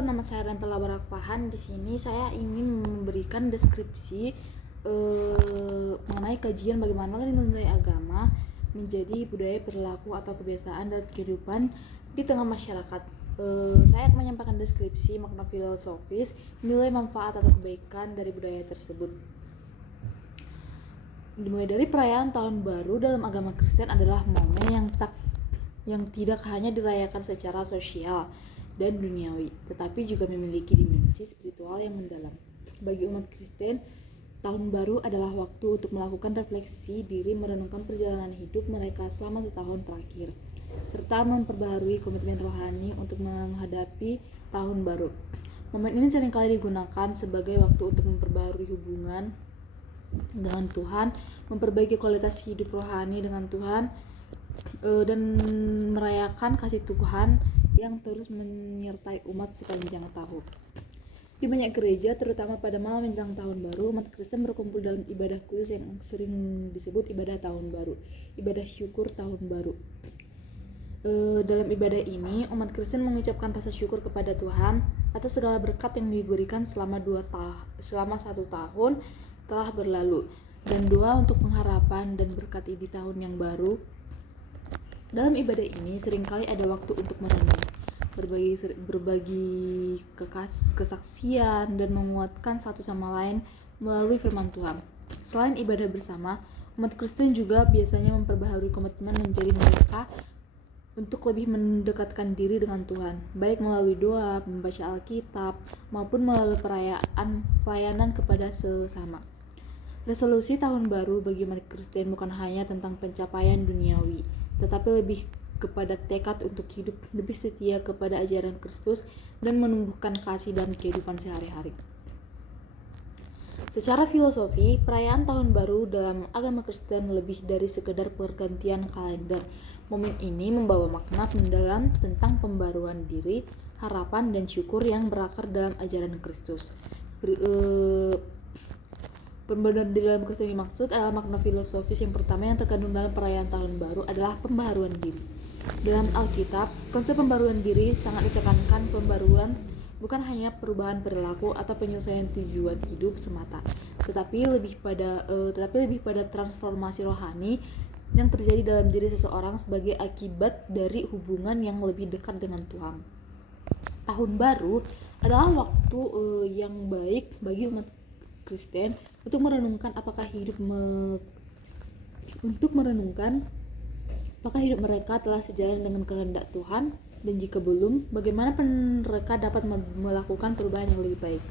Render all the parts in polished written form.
nama saya Rantala Barakpahan. Di sini saya ingin memberikan deskripsi mengenai kajian bagaimana nilai agama menjadi budaya, perilaku atau kebiasaan dan kehidupan di tengah masyarakat. Saya akan menyampaikan deskripsi makna filosofis, nilai manfaat atau kebaikan dari budaya tersebut. Dimulai dari perayaan Tahun Baru dalam agama Kristen adalah momen yang tidak hanya dirayakan secara sosial dan duniawi, tetapi juga memiliki dimensi spiritual yang mendalam. Bagi umat Kristen, Tahun Baru adalah waktu untuk melakukan refleksi diri, merenungkan perjalanan hidup mereka selama setahun terakhir, serta memperbaharui komitmen rohani untuk menghadapi Tahun Baru. Momen ini seringkali digunakan sebagai waktu untuk memperbaharui hubungan dengan Tuhan, memperbaiki kualitas hidup rohani dengan Tuhan, dan merayakan kasih Tuhan yang terus menyertai umat sepanjang tahun. Di banyak gereja, terutama pada malam menjelang Tahun Baru, umat Kristen berkumpul dalam ibadah khusus yang sering disebut ibadah Tahun Baru, ibadah syukur Tahun Baru. Dalam ibadah ini, umat Kristen mengucapkan rasa syukur kepada Tuhan atas segala berkat yang diberikan selama 1 tahun telah berlalu, dan doa untuk pengharapan dan berkat di tahun yang baru. Dalam ibadah ini seringkali ada waktu untuk merenung, berbagi kesaksian dan menguatkan satu sama lain melalui firman Tuhan. Selain ibadah bersama, umat Kristen juga biasanya memperbaharui komitmen menjadi mereka untuk lebih mendekatkan diri dengan Tuhan, baik melalui doa, membaca Alkitab, maupun melalui pelayanan kepada sesama. Resolusi Tahun Baru bagi umat Kristen bukan hanya tentang pencapaian duniawi, tetapi lebih kepada tekad untuk hidup lebih setia kepada ajaran Kristus dan menumbuhkan kasih dalam kehidupan sehari-hari. Secara filosofi, perayaan Tahun Baru dalam agama Kristen lebih dari sekedar pergantian kalender. Momen ini membawa makna mendalam tentang pembaruan diri, harapan, dan syukur yang berakar dalam ajaran Kristus. Pembaruan diri dalam Kristen dimaksud adalah makna filosofis yang pertama yang terkandung dalam perayaan Tahun Baru adalah pembaharuan diri. Dalam Alkitab, konsep pembaruan diri sangat ditekankan. Pembaruan bukan hanya perubahan perilaku atau penyelesaian tujuan hidup semata, tetapi lebih pada transformasi rohani yang terjadi dalam diri seseorang sebagai akibat dari hubungan yang lebih dekat dengan Tuhan. Tahun Baru adalah waktu yang baik bagi umat Kristen untuk merenungkan apakah hidup mereka telah sejalan dengan kehendak Tuhan, dan jika belum, bagaimana mereka dapat melakukan perubahan yang lebih baik.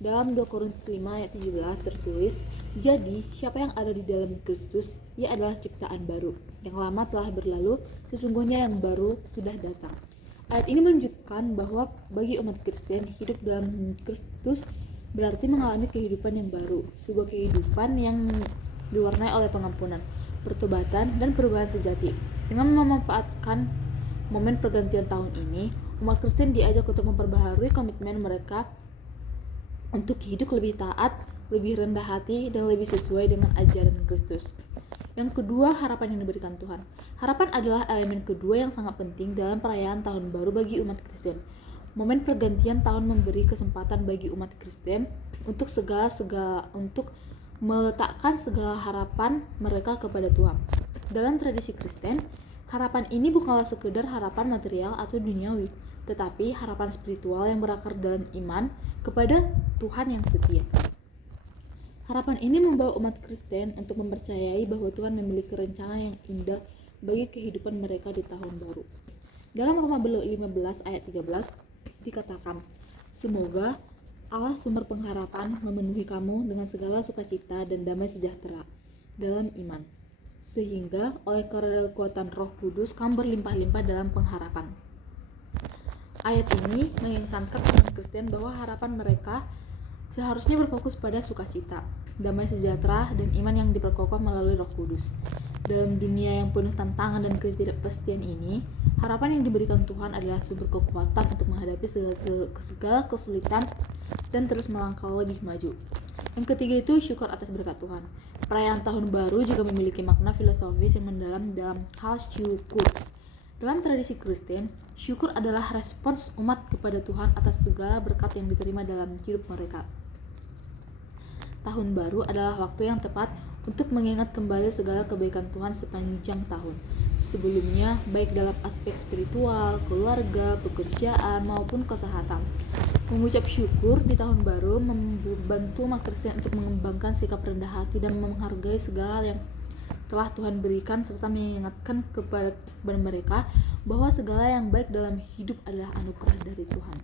Dalam 2 Korintus 5 ayat 17 tertulis, "Jadi, siapa yang ada di dalam Kristus, ia adalah ciptaan baru. Yang lama telah berlalu, sesungguhnya yang baru sudah datang." Ayat ini menunjukkan bahwa bagi umat Kristen, hidup dalam Kristus berarti mengalami kehidupan yang baru, sebuah kehidupan yang diwarnai oleh pengampunan, pertobatan, dan perubahan sejati. Dengan memanfaatkan momen pergantian tahun ini, umat Kristen diajak untuk memperbaharui komitmen mereka untuk hidup lebih taat, lebih rendah hati, dan lebih sesuai dengan ajaran Kristus. Yang kedua, harapan yang diberikan Tuhan. Harapan adalah elemen kedua yang sangat penting dalam perayaan Tahun Baru bagi umat Kristen. Momen pergantian tahun memberi kesempatan bagi umat Kristen untuk meletakkan segala harapan mereka kepada Tuhan. Dalam tradisi Kristen, harapan ini bukanlah sekedar harapan material atau duniawi, tetapi harapan spiritual yang berakar dalam iman kepada Tuhan yang setia. Harapan ini membawa umat Kristen untuk mempercayai bahwa Tuhan memiliki rencana yang indah bagi kehidupan mereka di Tahun Baru. Dalam Roma 15 ayat 13 dikatakan, "Semoga Allah sumber pengharapan memenuhi kamu dengan segala sukacita dan damai sejahtera dalam iman, sehingga oleh kekuatan Roh Kudus kamu berlimpah-limpah dalam pengharapan." Ayat ini mengingatkan umat Kristen bahwa harapan mereka seharusnya berfokus pada sukacita, damai sejahtera, dan iman yang diperkokoh melalui Roh Kudus. Dalam dunia yang penuh tantangan dan ketidakpastian ini, harapan yang diberikan Tuhan adalah sumber kekuatan untuk menghadapi segala kesulitan dan terus melangkah lebih maju. Yang ketiga itu syukur atas berkat Tuhan. Perayaan Tahun Baru juga memiliki makna filosofis yang mendalam dalam hal syukur. Dalam tradisi Kristen, syukur adalah respons umat kepada Tuhan atas segala berkat yang diterima dalam hidup mereka. Tahun baru adalah waktu yang tepat untuk mengingat kembali segala kebaikan Tuhan sepanjang tahun. Sebelumnya, baik dalam aspek spiritual, keluarga, pekerjaan, maupun kesehatan. Mengucap syukur di tahun baru membantu umat Kristen untuk mengembangkan sikap rendah hati dan menghargai segala yang telah Tuhan berikan, serta mengingatkan kepada mereka bahwa segala yang baik dalam hidup adalah anugerah dari Tuhan.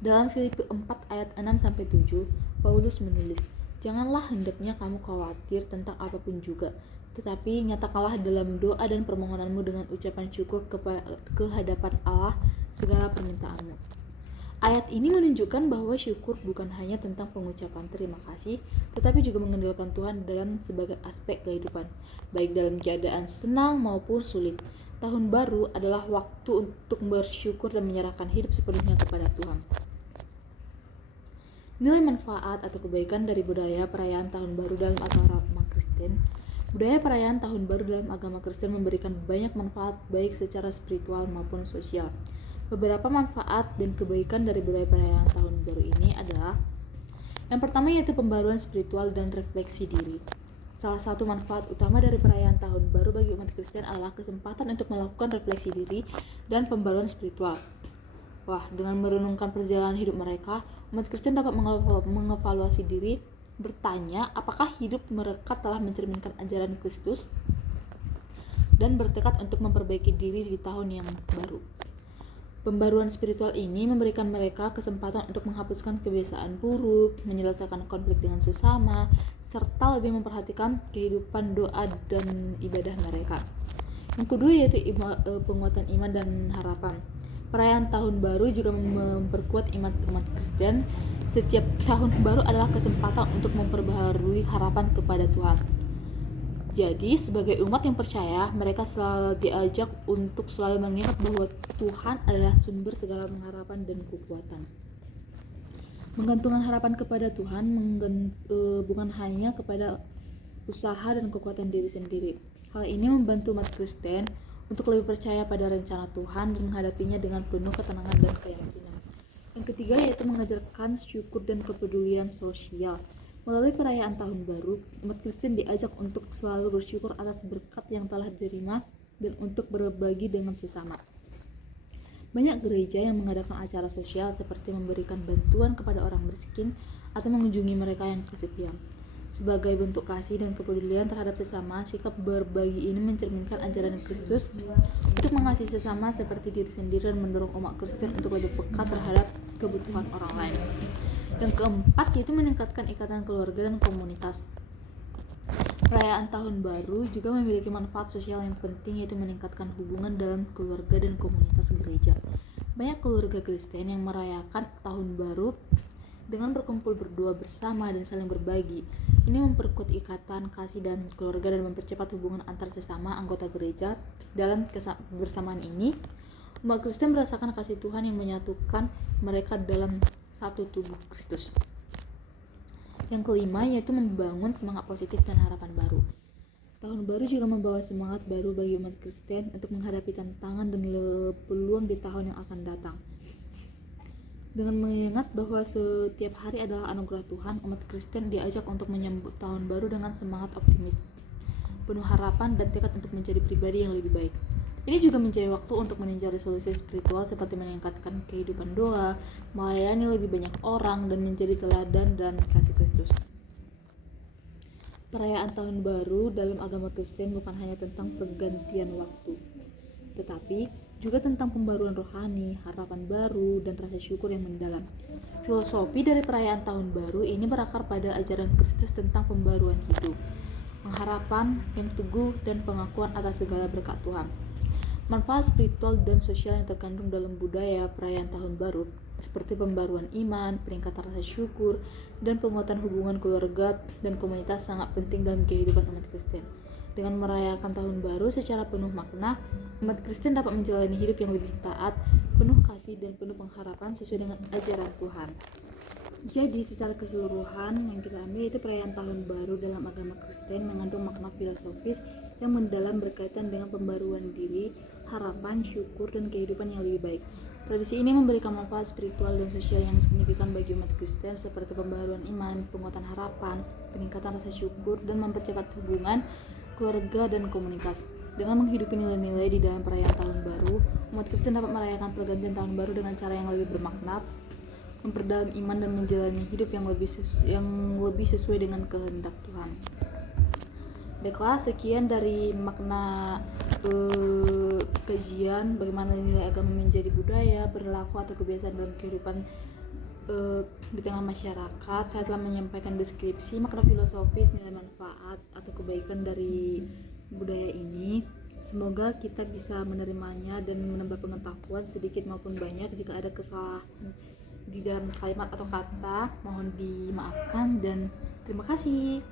Dalam Filipi 4 ayat 6-7, Paulus menulis, "Janganlah hendaknya kamu khawatir tentang apapun juga, tetapi nyatakanlah dalam doa dan permohonanmu dengan ucapan syukur ke hadapan Allah segala permintaanmu." Ayat ini menunjukkan bahwa syukur bukan hanya tentang pengucapan terima kasih, tetapi juga mengandalkan Tuhan dalam sebagai aspek kehidupan, baik dalam keadaan senang maupun sulit. Tahun baru adalah waktu untuk bersyukur dan menyerahkan hidup sepenuhnya kepada Tuhan. Nilai manfaat atau kebaikan dari budaya perayaan tahun baru dalam agama Kristen. Budaya perayaan tahun baru dalam agama Kristen memberikan banyak manfaat baik secara spiritual maupun sosial. Beberapa manfaat dan kebaikan dari budaya perayaan tahun baru ini adalah: yang pertama yaitu pembaruan spiritual dan refleksi diri. Salah satu manfaat utama dari perayaan tahun baru bagi umat Kristen adalah kesempatan untuk melakukan refleksi diri dan pembaruan spiritual. Dengan merenungkan perjalanan hidup mereka, umat Kristen dapat mengevaluasi diri, bertanya apakah hidup mereka telah mencerminkan ajaran Kristus, dan bertekad untuk memperbaiki diri di tahun yang baru. Pembaruan spiritual ini memberikan mereka kesempatan untuk menghapuskan kebiasaan buruk, menyelesaikan konflik dengan sesama, serta lebih memperhatikan kehidupan doa dan ibadah mereka. Yang kedua yaitu penguatan iman dan harapan. Perayaan tahun baru juga memperkuat iman umat Kristen. Setiap tahun baru adalah kesempatan untuk memperbaharui harapan kepada Tuhan. Jadi, sebagai umat yang percaya, mereka selalu diajak untuk selalu mengingat bahwa Tuhan adalah sumber segala pengharapan dan kekuatan. Menggantungkan harapan kepada Tuhan bukan hanya kepada usaha dan kekuatan diri sendiri. Hal ini membantu umat Kristen untuk lebih percaya pada rencana Tuhan dan menghadapinya dengan penuh ketenangan dan keyakinan. Yang ketiga yaitu mengajarkan syukur dan kepedulian sosial. Melalui perayaan tahun baru, umat Kristen diajak untuk selalu bersyukur atas berkat yang telah diterima dan untuk berbagi dengan sesama. Banyak gereja yang mengadakan acara sosial seperti memberikan bantuan kepada orang miskin atau mengunjungi mereka yang kesepian. Sebagai bentuk kasih dan kepedulian terhadap sesama, sikap berbagi ini mencerminkan ajaran Kristus untuk mengasihi sesama seperti diri sendiri dan mendorong umat Kristen untuk lebih peka terhadap kebutuhan orang lain. Yang keempat yaitu meningkatkan ikatan keluarga dan komunitas. Perayaan tahun baru juga memiliki manfaat sosial yang penting yaitu meningkatkan hubungan dalam keluarga dan komunitas gereja. Banyak keluarga Kristen yang merayakan tahun baru dengan berkumpul berdua bersama dan saling berbagi. Ini memperkuat ikatan kasih dan keluarga dan mempercepat hubungan antar sesama anggota gereja. Dalam kebersamaan ini, umat Kristen merasakan kasih Tuhan yang menyatukan mereka dalam satu tubuh Kristus. Yang kelima yaitu membangun semangat positif dan harapan baru. Tahun baru juga membawa semangat baru bagi umat Kristen untuk menghadapi tantangan dan peluang di tahun yang akan datang. Dengan mengingat bahwa setiap hari adalah anugerah Tuhan, umat Kristen diajak untuk menyambut tahun baru dengan semangat optimis, penuh harapan dan tekad untuk menjadi pribadi yang lebih baik. Ini juga menjadi waktu untuk meninjau resolusi spiritual seperti meningkatkan kehidupan doa, melayani lebih banyak orang, dan menjadi teladan dan kasih Kristus. Perayaan tahun baru dalam agama Kristen bukan hanya tentang pergantian waktu, tetapi juga tentang pembaruan rohani, harapan baru, dan rasa syukur yang mendalam. Filosofi dari perayaan tahun baru ini berakar pada ajaran Kristus tentang pembaruan hidup, pengharapan yang teguh, dan pengakuan atas segala berkat Tuhan. Manfaat spiritual dan sosial yang terkandung dalam budaya perayaan tahun baru seperti pembaruan iman, peningkatan rasa syukur, dan penguatan hubungan keluarga dan komunitas sangat penting dalam kehidupan umat Kristen. Dengan merayakan tahun baru secara penuh makna, umat Kristen dapat menjalani hidup yang lebih taat, penuh kasih, dan penuh pengharapan sesuai dengan ajaran Tuhan. Jadi secara keseluruhan yang kita ambil itu perayaan tahun baru dalam agama Kristen mengandung makna filosofis yang mendalam berkaitan dengan pembaruan diri, harapan, syukur, dan kehidupan yang lebih baik. Tradisi ini memberikan manfaat spiritual dan sosial yang signifikan bagi umat Kristen seperti pembaruan iman, penguatan harapan, peningkatan rasa syukur, dan mempercepat hubungan keluarga dan komunitas. Dengan menghidupi nilai-nilai di dalam perayaan Tahun Baru, umat Kristen dapat merayakan pergantian Tahun Baru dengan cara yang lebih bermakna, memperdalam iman dan menjalani hidup yang lebih sesuai dengan kehendak Tuhan. Baiklah, sekian dari makna kajian bagaimana nilai agama menjadi budaya, perilaku atau kebiasaan dalam kehidupan di tengah masyarakat. Saya telah menyampaikan deskripsi makna filosofis, nilai manfaat atau kebaikan dari budaya ini. Semoga kita bisa menerimanya dan menambah pengetahuan sedikit maupun banyak. Jika ada kesalahan di dalam kalimat atau kata, mohon dimaafkan dan terima kasih.